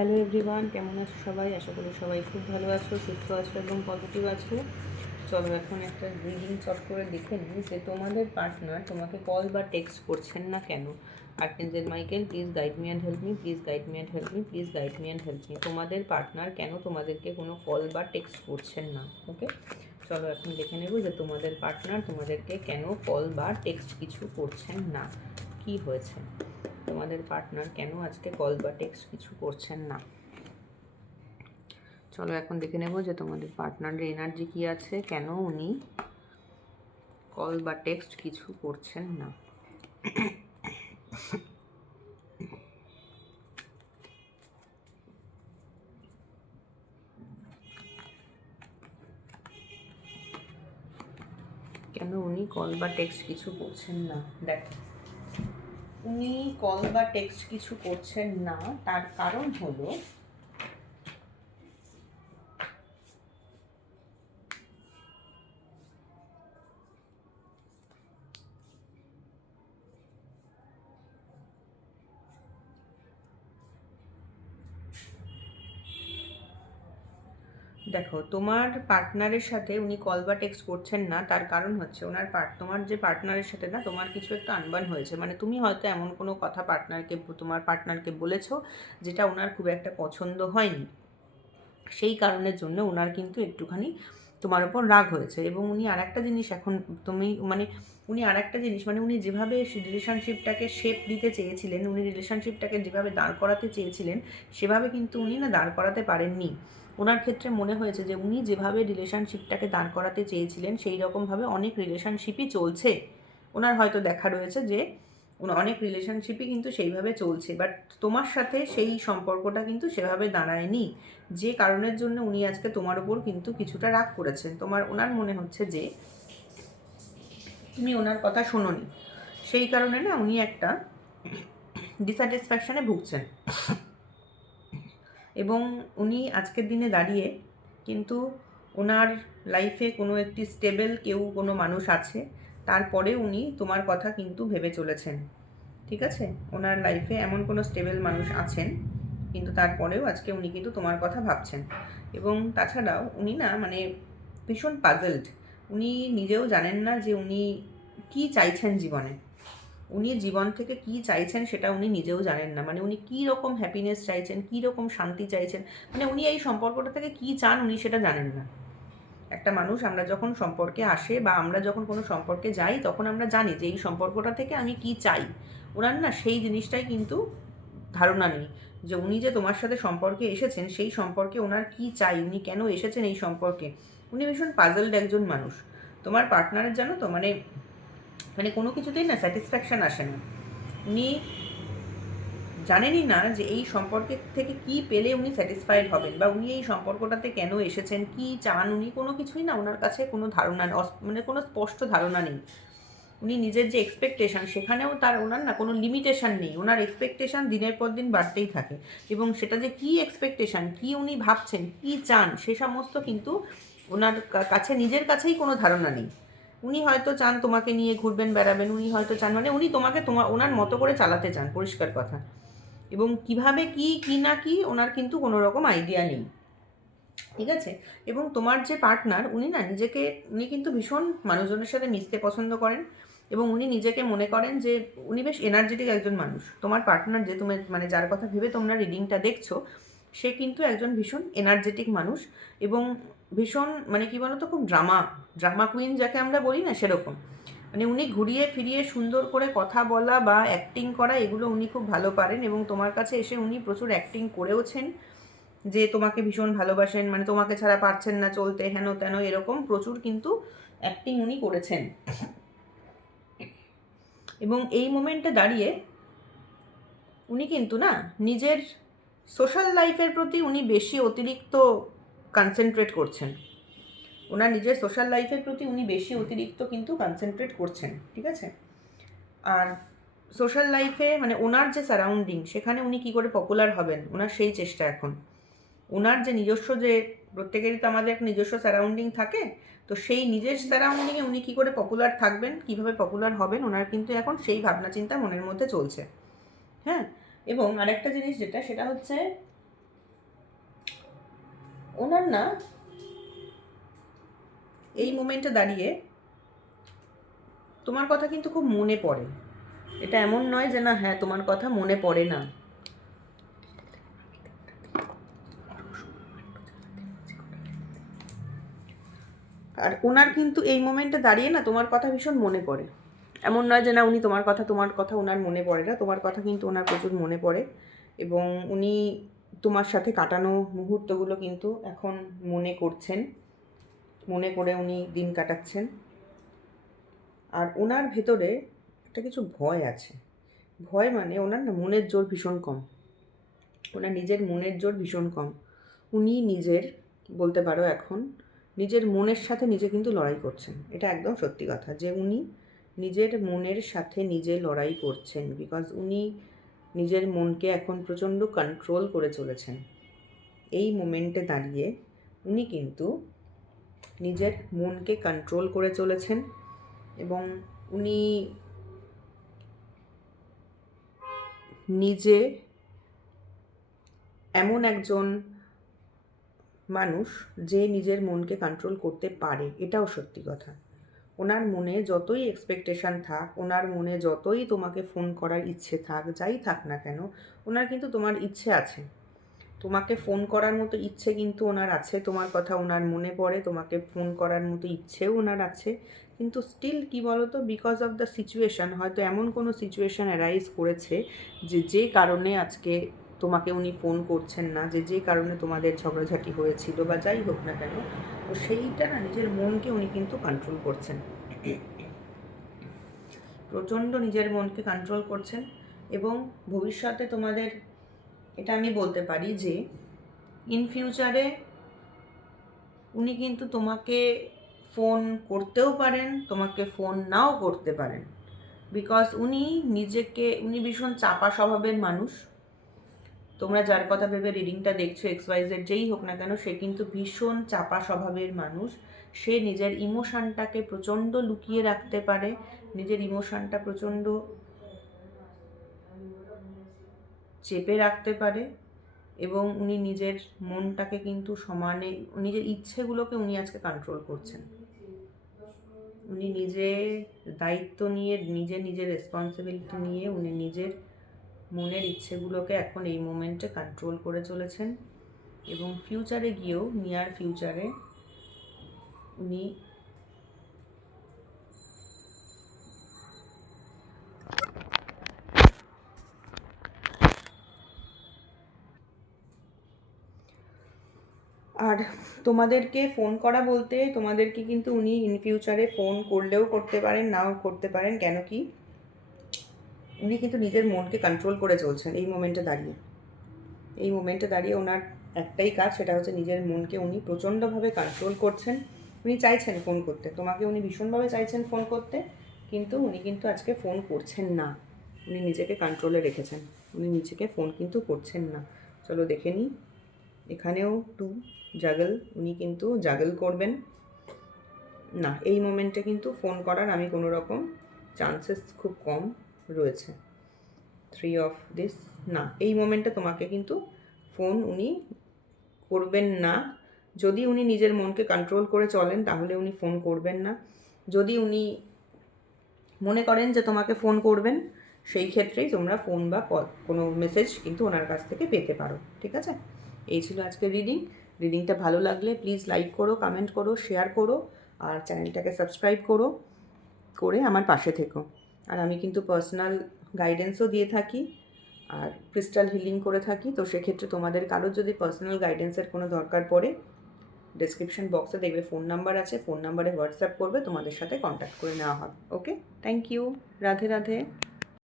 Hello everyone, কেমন আছো সবাই? আশা করি সবাই খুব ভালো আছো, সুস্থ আছো এবং পজিটিভ আছো। চলো এখন একটা রিডিং চট করে দেখে নিই যে তোমাদের পার্টনার তোমাকে কল বা টেক্সট করছেন না কেন। Archangel Michael, please guide me and help me, please guide me and help me, please guide me and help me. তোমাদের পার্টনার কেন তোমাদেরকে কোনো কল বা টেক্সট করছেন না? ওকে, চলো এখন দেখে নেব যে তোমাদের পার্টনার তোমাদেরকে কেন কল বা টেক্সট কিছু করছেন না, কি হয়েছে। তোমাদের পার্টনার কেন আজকে কল বা টেক্সট কিছু করছেন না। চলো এখন দেখে নেব যে তোমাদের পার্টনারের এনার্জি কী আছে, কেন উনি কল বা টেক্সট কিছু করছেন না। কেন উনি কল বা টেক্সট কিছু করছেন না। দেখো, উনি কল বা টেক্সট কিছু করছেন না, তার কারণ হলো দেখো, তোমার পার্টনারের সাথে উনি কল বা টেক্সট করছেন না, তার কারণ হচ্ছে তোমার যে পার্টনারের সাথে না তোমার কিছু একটা আনবান হয়েছে। মানে তুমি হয়তো এমন কোনো কথা তোমার পার্টনারকে বলেছো যেটা ওনার খুব একটা পছন্দ হয়নি। সেই কারণের জন্য ওনার কিন্তু একটুখানি তোমার ওপর রাগ হয়েছে। এবং উনি আর একটা জিনিস এখন উনি যেভাবে রিলেশনশিপটাকে শেপ দিতে চেয়েছিলেন, উনি রিলেশনশিপটাকে যেভাবে দাঁড় করাতে চেয়েছিলেন সেভাবে কিন্তু উনি না দাঁড় করাতে পারেননি। ওনার ক্ষেত্রে মনে হয়েছে যে উনি যেভাবে রিলেশনশিপটাকে দাঁড় করাতে চেয়েছিলেন সেই রকমভাবে অনেক রিলেশনশিপই চলছে। ওনার হয়তো দেখা রয়েছে যে অনেক রিলেশনশিপই কিন্তু সেইভাবে চলছে, বাট তোমার সাথে সেই সম্পর্কটা কিন্তু সেভাবে দাঁড়ায়নি। যে কারণের জন্য উনি আজকে তোমার উপর কিন্তু কিছুটা রাগ করেছেন। ওনার মনে হচ্ছে যে তুমি ওনার কথা শোনোনি, সেই কারণে না উনি একটা ডিস্যাটিসফ্যাকশনে ভুগছেন। এবং উনি আজকের দিনে দাঁড়িয়ে কিন্তু ওনার লাইফে কোনো একটি স্টেবল কোনো মানুষ আছে, তারপরে উনি তোমার কথা কিন্তু ভেবে চলেছেন। ঠিক আছে, ওনার লাইফে এমন কোনো স্টেবল মানুষ আছেন, কিন্তু তারপরেও আজকে উনি কিন্তু তোমার কথা ভাবছেন। এবং তাছাড়াও উনি না ভীষণ পাজলড। উনি নিজেও জানেন না যে উনি কি চাইছেন জীবনে। উনি জীবন থেকে কি চাইছেন সেটা উনি নিজেও জানেন না। উনি কী রকম হ্যাপিনেস চাইছেন, কী রকম শান্তি চাইছেন, উনি এই সম্পর্কটা থেকে কী চান উনি সেটা জানেন না। একটা মানুষ আমরা যখন সম্পর্কে আসে বা আমরা যখন কোনো সম্পর্কে যাই তখন আমরা জানি যে এই সম্পর্কটা থেকে আমি কি চাই। ওনার না সেই জিনিসটাই কিন্তু ধারণা নেই যে উনি যে তোমার সাথে সম্পর্কে এসেছেন সেই সম্পর্কে ওনার কি চাই, উনি কেন এসেছেন এই সম্পর্কে। উনি ভীষণ পাজলড একজন মানুষ। তোমার পার্টনারের জানো তো কোনো কিছুতেই না স্যাটিসফ্যাকশান আসে না। উনি জানেনই না যে এই সম্পর্কের থেকে কি পেলে উনি স্যাটিসফাইড হবেন, বা উনি এই সম্পর্কটাতে কেন এসেছেন, কি চান উনি, কোনো কিছুই না ওনার কাছে কোনো ধারণা কোনো স্পষ্ট ধারণা নেই। উনি নিজের যে এক্সপেকটেশান সেখানেও ওনার না কোনো লিমিটেশান নেই। ওনার এক্সপেকটেশান দিনের পর দিন বাড়তেই থাকে, এবং সেটা যে কী এক্সপেকটেশান, কী উনি ভাবছেন, কী চান, সে সমস্ত কিন্তু ওনার কাছে নিজের কাছেই কোনো ধারণা নেই। উনি হয়তো চান তোমাকে নিয়ে ঘুরবেন বেড়াবেন, উনি হয়তো চান উনি তোমাকে ওনার মতো করে চালাতে চান, পরিষ্কার কথা। এবং কিভাবে কি না কি ওনার কিন্তু কোনো রকম আইডিয়া নেই। ঠিক আছে, এবং তোমার যে পার্টনার উনি কিন্তু ভীষণ মানুষজনের সাথে মিশতে পছন্দ করেন, এবং উনি নিজেকে মনে করেন যে উনি বেশ এনার্জেটিক একজন মানুষ। তোমার পার্টনার যে তুমি যার কথা ভেবে তোমরা রিডিংটা দেখছো, সে কিন্তু একজন ভীষণ এনার্জেটিক মানুষ, এবং ভীষণ কি বলতো, খুব ড্রামা কুইন যাকে আমরা বলি না, সেরকম। উনি ঘুরিয়ে ফিরিয়ে সুন্দর করে কথা বলা বা অ্যাক্টিং করা এগুলো উনি খুব ভালো পারেন, এবং তোমার কাছে এসে উনি প্রচুর অ্যাক্টিং করেওছেন যে তোমাকে ভীষণ ভালোবাসেন, তোমাকে ছাড়া পারছেন না চলতে, হেন তেন এরকম প্রচুর কিন্তু অ্যাক্টিং উনি করেছেন। এবং এই মোমেন্টে দাঁড়িয়ে উনি কিন্তু না নিজের সোশ্যাল লাইফের প্রতি উনি বেশি অতিরিক্ত কনসেন্ট্রেট করছেন। ওনার নিজের সোশ্যাল লাইফের প্রতি উনি বেশি অতিরিক্ত কিন্তু কনসেন্ট্রেট করছেন। ঠিক আছে, আর সোশ্যাল লাইফে ওনার যে সারাউন্ডিং সেখানে উনি কী করে পপুলার হবেন, ওনার সেই চেষ্টা এখন। ওনার যে নিজস্ব, যে প্রত্যেকেরই তো আমাদের একটা নিজস্ব সারাউন্ডিং থাকে, তো সেই নিজের সারাউন্ডিংয়ে উনি কী করে পপুলার থাকবেন, কীভাবে পপুলার হবেন, ওনার কিন্তু এখন সেই ভাবনা চিন্তা মনের মধ্যে চলছে। হ্যাঁ, এবং আরেকটা জিনিস সেটা হচ্ছে ওনার না এই মোমেন্টে দাঁড়িয়ে তোমার কথা কিন্তু খুব মনে পড়ে। এটা এমন নয় যে না হ্যাঁ তোমার কথা মনে পড়ে না। আর ওনার কিন্তু এই মোমেন্টে দাঁড়িয়ে না তোমার কথা ভীষণ মনে পড়ে। এমন নয় যে না উনি তোমার কথা ওনার মনে পড়ে না, তোমার কথা কিন্তু ওনার প্রচুর মনে পড়ে। এবং উনি তোমার সাথে কাটানো মুহূর্তগুলো কিন্তু এখন মনে করছেন, মনে করে উনি দিন কাটাচ্ছেন। আর ওনার ভেতরে একটা কিছু ভয় আছে। ভয় মানে ওনার না মনের জোর ভীষণ কম, ওনার নিজের মনের জোর ভীষণ কম। উনি নিজের বলতে পারো এখন নিজের মনের সাথে নিজে কিন্তু লড়াই করছেন। এটা একদম সত্যি কথা যে উনি নিজের মনের সাথে নিজে লড়াই করছেন, বিকজ উনি নিজের মনকে এখন প্রচণ্ড কন্ট্রোল করে চলেছেন। এই মোমেন্টে দাঁড়িয়ে উনি কিন্তু নিজের মনকে কন্ট্রোল করে চলেছেন এবং উনি নিজে এমন একজন মানুষ যে নিজের মনকে কন্ট্রোল করতে পারে, এটাও সত্যি কথা। ওনার মনে যতই এক্সপেকটেশান থাক, ওনার মনে যতই তোমাকে ফোন করার ইচ্ছে থাক, যাই থাক না কেন, ওনার কিন্তু তোমার ইচ্ছে আছে, তোমাকে ফোন করার মতো ইচ্ছে কিন্তু ওনার আছে, তোমার কথা ওনার মনে পড়ে, তোমাকে ফোন করার মতো ইচ্ছেও ওনার আছে। কিন্তু স্টিল কী বলো তো, বিকজ অফ দ্য সিচুয়েশান, হয়তো এমন কোনো সিচুয়েশান অ্যারাইজ করেছে যে কারণে আজকে তোমাকে উনি ফোন করছেন না, যে কারণে তোমাদের ঝগড়াঝাটি হয়েছিল বা যাই হোক না কেন, তো সেইটা না নিজের মনকে উনি কিন্তু কন্ট্রোল করছেন, প্রচণ্ড নিজের মনকে কন্ট্রোল করছেন। এবং ভবিষ্যতে তোমাদের এটা আমি বলতে পারি যে ইন ফিউচারে উনি কিন্তু তোমাকে ফোন করতেও পারেন, তোমাকে ফোন নাও করতে পারেন, বিকজ উনি ভীষণ চাপা স্বভাবের মানুষ। তোমরা যার কথা ভেবে রিডিংটা দেখছো, XYZ যেই হোক না কেন, সে কিন্তু ভীষণ চাপা স্বভাবের মানুষ। সে নিজের ইমোশনটাকে প্রচণ্ড লুকিয়ে রাখতে পারে, নিজের ইমোশনটা প্রচণ্ড চেপে রাখতে পারে এবং উনি নিজের মনটাকে কিন্তু সমানে, নিজের ইচ্ছেগুলোকে উনি আজকে কন্ট্রোল করছেন। উনি নিজে দায়িত্ব নিয়ে, নিজের রেসপন্সিবিলিটি নিয়ে উনি নিজের মনের ইচ্ছেগুলোকে এখন এই মোমেন্টে কন্ট্রোল করে চলেছেন। এবং ফিউচারে গিয়েও, নিয়ার ফিউচারে উনি আর তোমাদেরকে ফোন করা বলতে, তোমাদেরকে কিন্তু উনি ইন ফিউচারে ফোন করলেও করতে পারেন, নাও করতে পারেন। কেন কি, উনি কিন্তু নিজের মনকে কন্ট্রোল করে চলছেন এই মোমেন্টে দাঁড়িয়ে। এই মোমেন্টে দাঁড়িয়ে ওনার একটাই কাজ, সেটা হচ্ছে নিজের মনকে উনি প্রচণ্ডভাবে কন্ট্রোল করছেন। উনি চাইছেন ফোন করতে, তোমাকে উনি ভীষণভাবে চাইছেন ফোন করতে, কিন্তু উনি কিন্তু আজকে ফোন করছেন না। উনি নিজেকে কন্ট্রোলে রেখেছেন, উনি নিজেকে ফোন কিন্তু করছেন না। চলো দেখে নিই, এখানেও 2 জাগল, উনি কিন্তু জাগল করবেন না। এই মোমেন্টে কিন্তু ফোন করার আমি কোনো রকম চান্সেস খুব কম রয়েছে। 3 অফ দিস, না, এই মোমেন্টে তোমাকে কিন্তু ফোন উনি করবেন না। যদি উনি নিজের মনকে কন্ট্রোল করে চলেন তাহলে উনি ফোন করবেন না। যদি উনি মনে করেন যে তোমাকে ফোন করবেন, সেই ক্ষেত্রেই তোমরা ফোন বা কোনো মেসেজ কিন্তু ওনার কাছ থেকে পেতে পারো। ঠিক আছে, এই ছিল আজকের রিডিংটা ভালো লাগলে প্লিজ লাইক করো, কমেন্ট করো, শেয়ার করো, আর চ্যানেলটাকে সাবস্ক্রাইব করে আমার পাশে থেকো। আর আমি কিন্তু পার্সোনাল গাইডেন্সও দিয়ে থাকি আর ক্রিস্টাল হিলিং করে থাকি। তো সেক্ষেত্রে তোমাদের কারোর যদি পার্সোনাল গাইডেন্সের কোনো দরকার পড়ে, ডেসক্রিপশন বক্সে দেখবে ফোন নাম্বার আছে, ফোন নাম্বারে হোয়াটসঅ্যাপ করবে, তোমাদের সাথে কন্ট্যাক্ট করে নেওয়া হবে। ওকে, থ্যাংক ইউ, রাধে রাধে।